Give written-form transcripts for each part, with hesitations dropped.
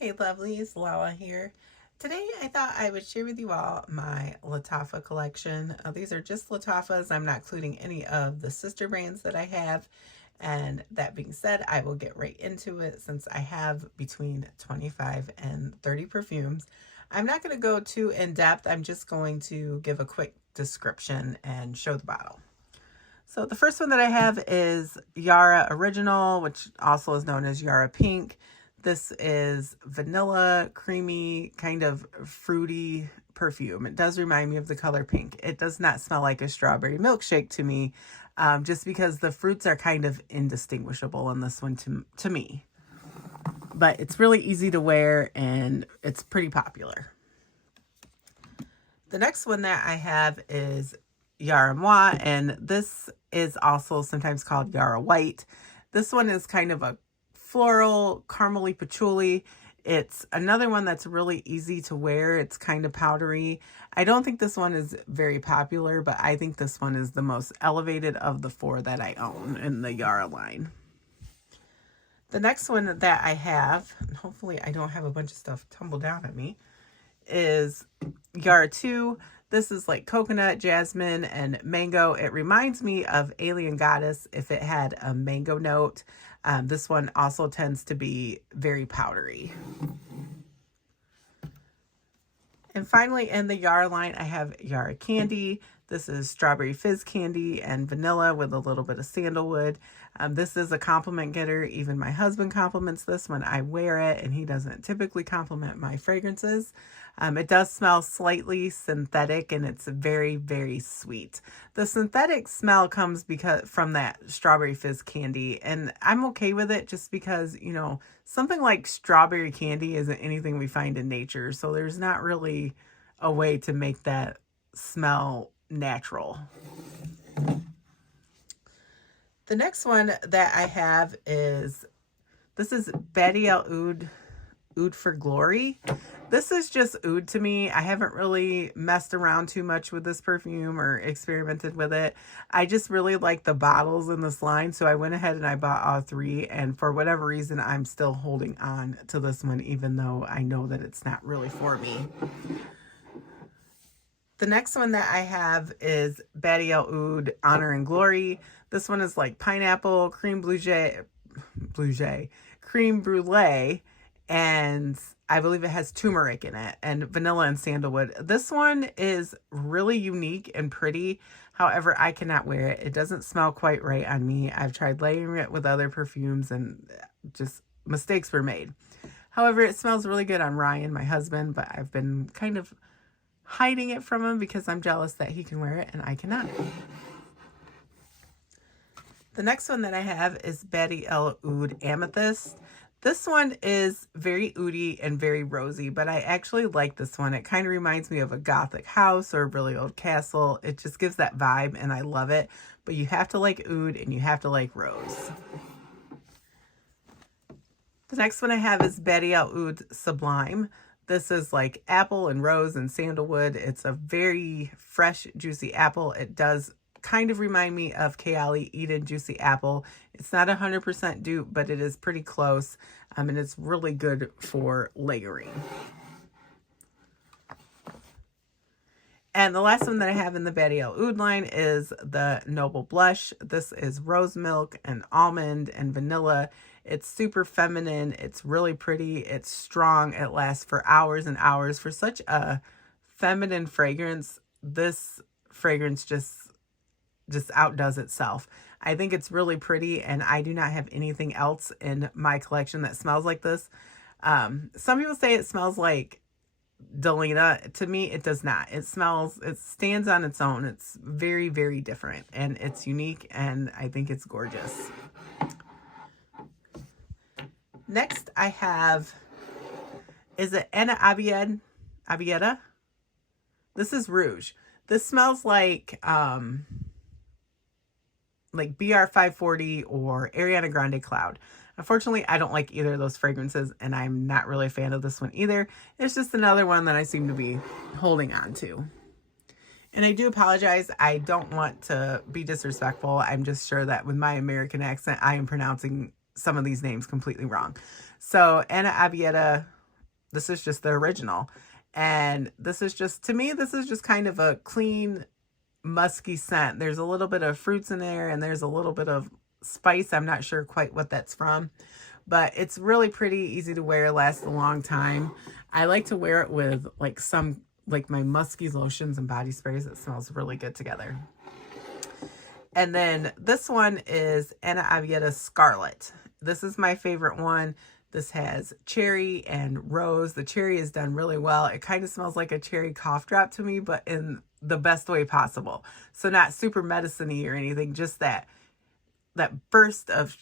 Hey lovelies, Lala here. Today I thought I would share with you all my Lattafa collection. These are just Lattafas. I'm not including any of the sister brands that I have. And that being said, I will get right into it since I have between 25 and 30 perfumes. I'm not going to go too in depth. I'm just going to give a quick description and show the bottle. So the first one that I have is Yara Original, which also is known as Yara Pink. This is vanilla, creamy, kind of fruity perfume. It does remind me of the color pink. It does not smell like a strawberry milkshake to me, just because the fruits are kind of indistinguishable in this one to me. But it's really easy to wear and it's pretty popular. The next one that I have is Yara Moi, and this is also sometimes called Yara White. This one is kind of a floral, caramely patchouli. It's another one that's really easy to wear. It's kind of powdery. I don't think this one is very popular, but I think this one is the most elevated of the four that I own in the Yara line. The next one that I have, and hopefully I don't have a bunch of stuff tumble down at me, is Yara 2. This is like coconut, jasmine, and mango. It reminds me of Alien Goddess if it had a mango note. This one also tends to be very powdery. And finally, in the Yara line, I have Yara Candy. This is strawberry fizz candy and vanilla with a little bit of sandalwood. This is a compliment getter. Even my husband compliments this when I wear it, and he doesn't typically compliment my fragrances. It does smell slightly synthetic, and it's very, very sweet. The synthetic smell comes from that strawberry fizz candy, and I'm okay with it just because, something like strawberry candy isn't anything we find in nature, so there's not really a way to make that smell natural. The next one that I have this is Bade'e Al Oud, Oud for Glory. This is just oud to me. I haven't really messed around too much with this perfume or experimented with it. I just really like the bottles in this line, so I went ahead and I bought all three, and for whatever reason, I'm still holding on to this one, even though I know that it's not really for me. The next one that I have is Bade'e Al Oud Honor and Glory. This one is like pineapple, creme brulee, and I believe it has turmeric in it, and vanilla and sandalwood. This one is really unique and pretty. However, I cannot wear it. It doesn't smell quite right on me. I've tried layering it with other perfumes and just mistakes were made. However, it smells really good on Ryan, my husband, but I've been kind of hiding it from him because I'm jealous that he can wear it and I cannot. The next one that I have is Bade'e Al Oud Amethyst. This one is very oudi and very rosy, but I actually like this one. It kind of reminds me of a gothic house or a really old castle. It just gives that vibe and I love it. But you have to like oud and you have to like rose. The next one I have is Bade'e Al Oud Sublime. This is like apple and rose and sandalwood. It's a very fresh, juicy apple. It does kind of remind me of Kayali Eden Juicy Apple. It's not 100% dupe, but it is pretty close. And it's really good for layering. And the last one that I have in the Bade'e Al Oud line is the Noble Blush. This is rose milk and almond and vanilla. It's super feminine. It's really pretty. It's strong. It lasts for hours and hours. For such a feminine fragrance, this fragrance just outdoes itself. I think it's really pretty, and I do not have anything else in my collection that smells like this. Some people say it smells like Delina. To me, it does not. It stands on its own. It's very, very different, and it's unique, and I think it's gorgeous. Next, I have, is it Abiyedh? This is Rouge. This smells like BR 540 or Ariana Grande Cloud. Unfortunately, I don't like either of those fragrances, and I'm not really a fan of this one either. It's just another one that I seem to be holding on to. And I do apologize. I don't want to be disrespectful. I'm just sure that with my American accent, I am pronouncing some of these names completely wrong. So Abiyedh This is just the original. And this is just, to me, this is just kind of a clean, musky scent. There's a little bit of fruits in there and there's a little bit of spice. I'm not sure quite what that's from, but it's really pretty, easy to wear, lasts a long time. I like to wear it with like my musky lotions and body sprays. It smells really good together. And then this one is Abiyedh Scarlet. This is my favorite one. This has cherry and rose. The cherry is done really well. It kind of smells like a cherry cough drop to me, but in the best way possible. So not super medicine-y or anything, just that burst of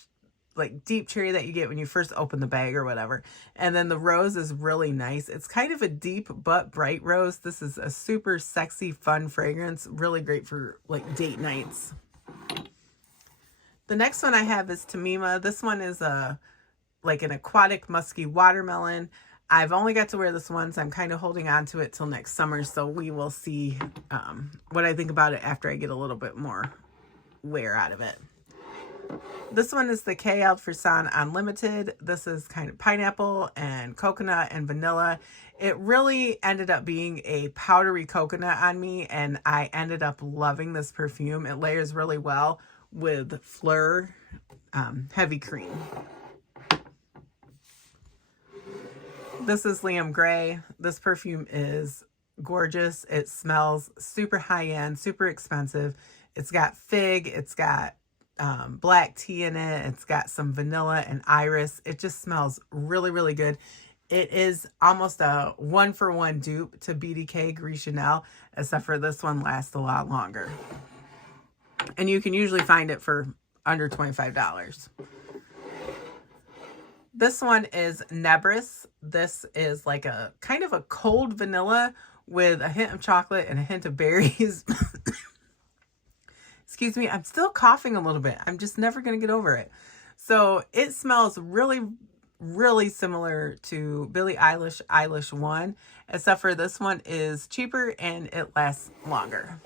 like deep cherry that you get when you first open the bag or whatever. And then the rose is really nice. It's kind of a deep but bright rose. This is a super sexy, fun fragrance. Really great for like date nights. The next one I have is Tamima. This one is like an aquatic musky watermelon. I've only got to wear this once. I'm kind of holding on to it till next summer, so we will see what I think about it after I get a little bit more wear out of it. This one is the KL Frisson Unlimited. This is kind of pineapple and coconut and vanilla. It really ended up being a powdery coconut on me, and I ended up loving this perfume. It layers really well with Fleur Heavy Cream. This is Liam Gray. This perfume is gorgeous. It smells super high-end, super expensive. It's got fig. It's got black tea in it. It's got some vanilla and iris. It just smells really, really good. It is almost a one-for-one dupe to BDK Gris Chanel, except for this one lasts a lot longer. And you can usually find it for under $25. This one is Nebris. This is like a kind of a cold vanilla with a hint of chocolate and a hint of berries. Excuse me, I'm still coughing a little bit. I'm just never going to get over it. So it smells really, really similar to Billie Eilish one, except for this one is cheaper and it lasts longer.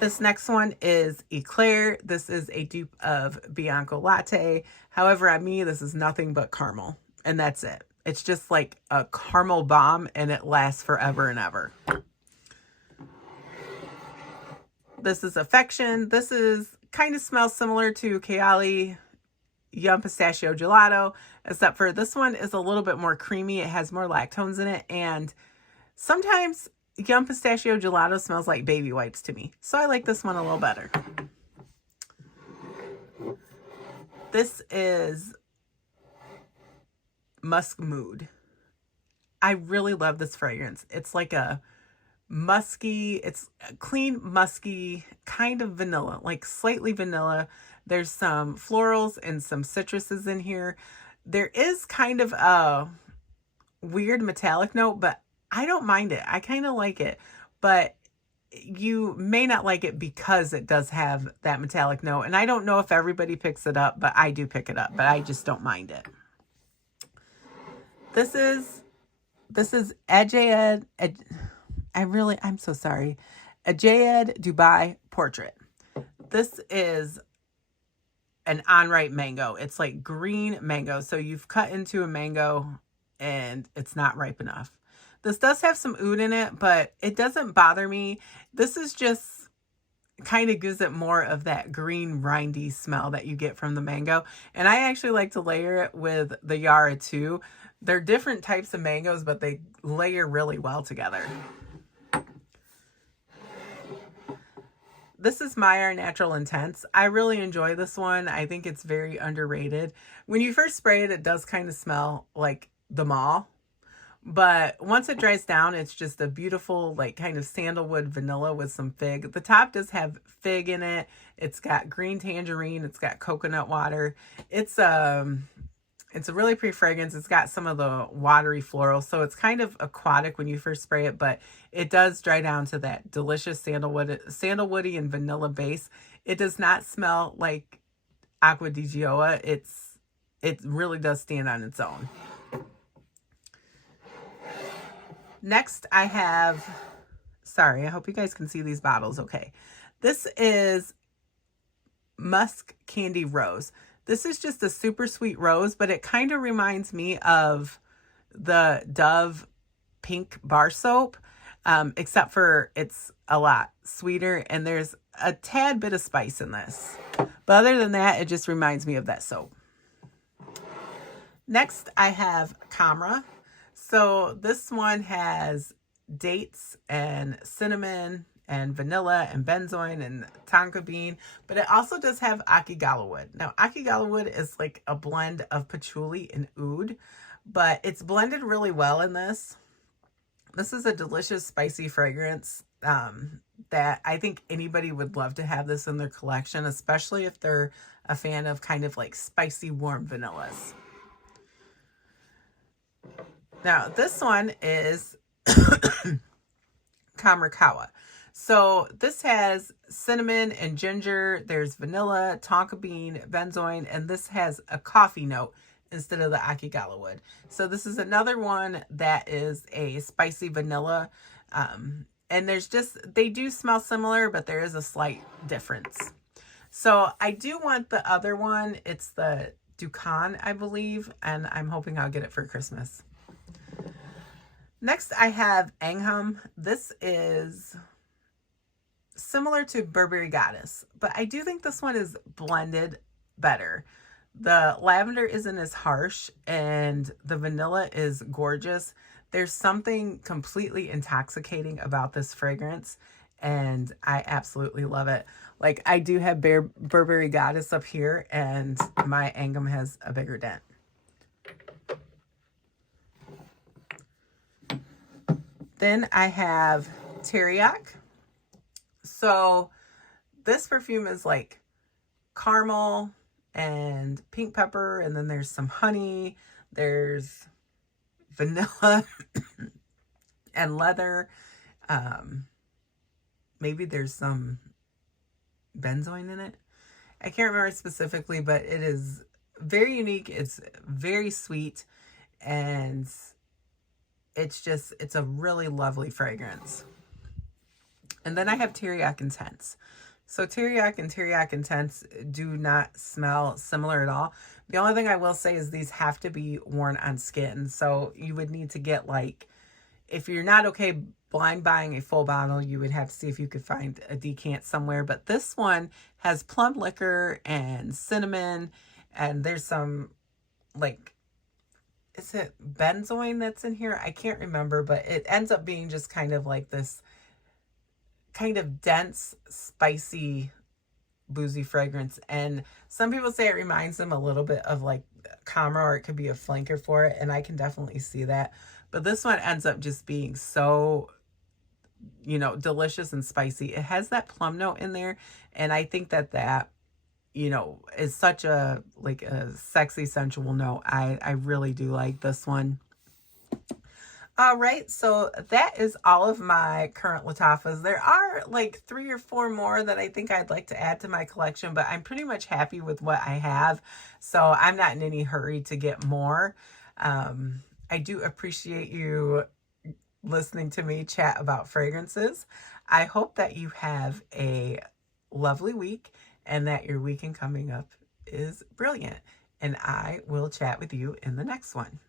This next one is Eclair. This is a dupe of Bianco Latte. However, on me, this is nothing but caramel, and that's it. It's just like a caramel bomb, and it lasts forever and ever. This is Affection. This is kind of smells similar to Kayali Yum Pistachio Gelato, except for this one is a little bit more creamy. It has more lactones in it, and sometimes Yum Pistachio Gelato smells like baby wipes to me. So I like this one a little better. This is Musk Mood. I really love this fragrance. It's like a musky, it's a clean, musky, kind of vanilla, like slightly vanilla. There's some florals and some citruses in here. There is kind of a weird metallic note, but I don't mind it. I kind of like it, but you may not like it because it does have that metallic note. And I don't know if everybody picks it up, but I do pick it up, but I just don't mind it. This is Abiyedh. I'm so sorry. Abiyedh Dubai Portrait. This is an on-ripe mango. It's like green mango. So you've cut into a mango and it's not ripe enough. This does have some oud in it, but it doesn't bother me. This is just kind of gives it more of that green rindy smell that you get from the mango. And I actually like to layer it with the Yara too. They're different types of mangoes, but they layer really well together. This is Meyer Natural Intense. I really enjoy this one. I think it's very underrated. When you first spray it, it does kind of smell like the mall. But once it dries down, it's just a beautiful, like kind of sandalwood vanilla with some fig. The top does have fig in it. It's got green tangerine. It's got coconut water. It's a really pretty fragrance. It's got some of the watery floral. So it's kind of aquatic when you first spray it, but it does dry down to that delicious sandalwoody and vanilla base. It does not smell like Acqua di Gioia. It really does stand on its own. Next, I have, sorry, I hope you guys can see these bottles okay. This is Musk Candy Rose. This is just a super sweet rose, but it kind of reminds me of the Dove pink bar soap, except for it's a lot sweeter and there's a tad bit of spice in this. But other than that, it just reminds me of that soap. Next, I have Camera. So this one has dates and cinnamon and vanilla and benzoin and tonka bean, but it also does have akigala wood. Now, akigala wood is like a blend of patchouli and oud, but it's blended really well in this. This is a delicious, spicy fragrance that I think anybody would love to have this in their collection, especially if they're a fan of kind of like spicy, warm vanillas. Now, this one is Kamarikawa. So this has cinnamon and ginger. There's vanilla, tonka bean, benzoin, and this has a coffee note instead of the akigala wood. So this is another one that is a spicy vanilla. And there's just, they do smell similar, but there is a slight difference. So I do want the other one. It's the Dukan, I believe, and I'm hoping I'll get it for Christmas. Next, I have Angham. This is similar to Burberry Goddess, but I do think this one is blended better. The lavender isn't as harsh and the vanilla is gorgeous. There's something completely intoxicating about this fragrance and I absolutely love it. Like, I do have Burberry Goddess up here and my Angham has a bigger dent. Then I have Teriyaki. So this perfume is like caramel and pink pepper, and then there's some honey, there's vanilla and leather. Maybe there's some benzoin in it. I can't remember specifically, but it is very unique. It's very sweet, and it's a really lovely fragrance. And then I have Teriyaki Intense. So Teriyaki and Teriyaki Intense do not smell similar at all. The only thing I will say is these have to be worn on skin. So you would need to get, like, if you're not okay blind buying a full bottle, you would have to see if you could find a decant somewhere. But this one has plum liquor and cinnamon, and there's some, like, is it benzoin that's in here? I can't remember, but it ends up being just kind of like this kind of dense, spicy, boozy fragrance. And some people say it reminds them a little bit of like Camera, or it could be a flanker for it. And I can definitely see that. But this one ends up just being so, you know, delicious and spicy. It has that plum note in there. And I think that, you know, is such a, like, a sexy, sensual note. I really do like this one. All right, so that is all of my current Lattafas. There are like 3 or 4 more that I think I'd like to add to my collection, but I'm pretty much happy with what I have. So I'm not in any hurry to get more. I do appreciate you listening to me chat about fragrances. I hope that you have a lovely week and that your weekend coming up is brilliant. And I will chat with you in the next one.